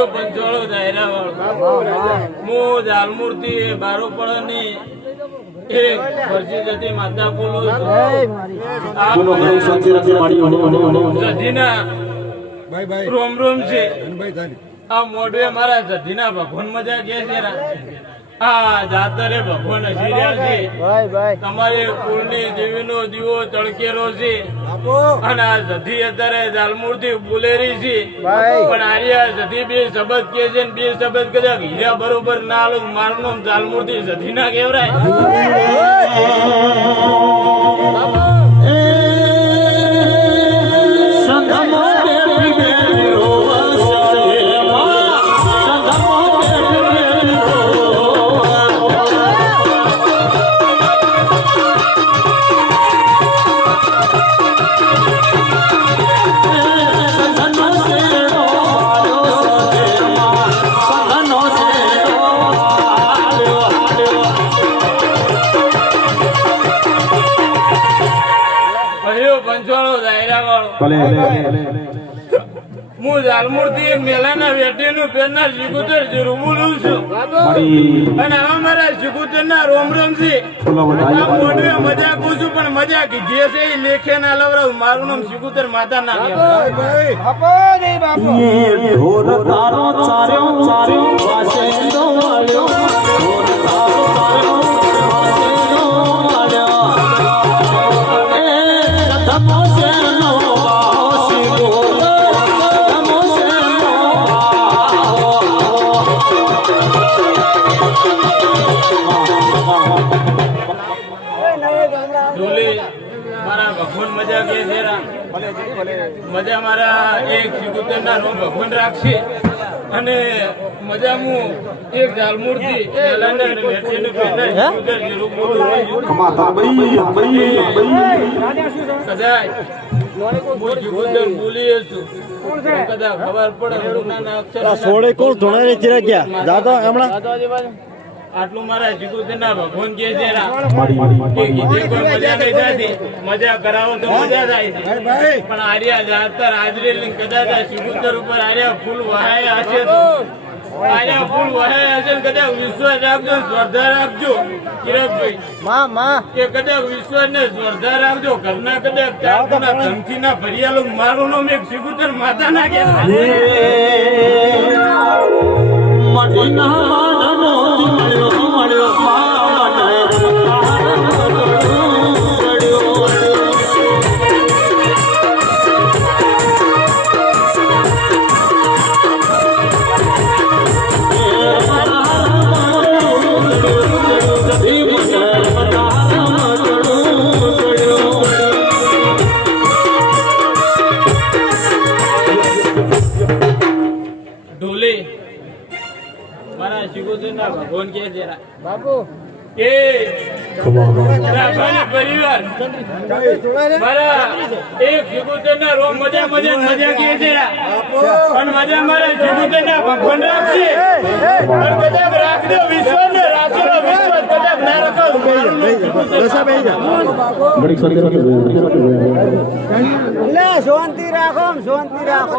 ભાઈઓ પંચવાળો દાયરા વાળો હું જાલમૂર્તિ બારોપળની એક વર્ષી જતી માતા બોલું જધીના રોમ રોમ છે આ મોઢે મારા જધીના ભગવાન મજા કે છે આ જાતરે ભગવાન હસી રહ્યા છે તમારે કુળની દેવીનો દીવો તડકેરો છે અને આ જધી અત્યારે જાલમૂર્તિ બોલેરી છે પણ આર્યા જધી બે શબ્દ કે છે ને બે શબ્દ કદાચ હીરા બરોબર ના આલો મારું નામ જાલમૂર્તિ જધી ના કેવરાય પંચવાળો દાયરા વાળો હું જાલમૂર્તિ મેલાના વેટેનું પેરના શિકુતર જરૂર બોલું છું અને હવે મારા શિકુતર ના રોમ રોમ છે મોઢે મજા કહું છું પણ મજા કીધી છે એ લેખે ના લવરાવ મારું નામ શિકુતર માતા ના મારા ભગવાન મજા કે મજા મારા એક શિકુતર ના રોમ ભગવાન રાખશે અને મજા હું એક જાલમૂર્તિ કદાચ ખબર પડે આટલું મારા શિકુતર ના ભગવાન કે છે મજા નહીં થતી મજા કરાવો તો મજા થાય છે પણ આર્યા જાતર હાજરી કદાચ શિકુતર ઉપર આર્યા ફૂલ વહાયા હશે તો આર્યા ફૂલ વહાયા હશે કદાચ વિશ્વાસ રાખજો સ્પર્ધા રાખજો કિરણભાઈ કે કદાચ વિશ્વાસ ને સ્પર્ધા રાખજો ઘરના કદાચ ચાકુના ધમકી ના ભરિયાલો મારું નામ એક શિકુતર માતા ના કહેવાય મારા શિકોતર ના ભગવાન કે છે બાપુ કે પરિવાર મારા એક શિકોતર ના રોમ મજા મજા મજા કે છે અને મજા મારા શિકોતર ના ભગવાન રાખશે કદાચ રાખજો વિશ્વાસ ને રાખેલો વિશ્વાસ કદાચ ના રાખો શાંતિ રાખો શાંતિ રાખો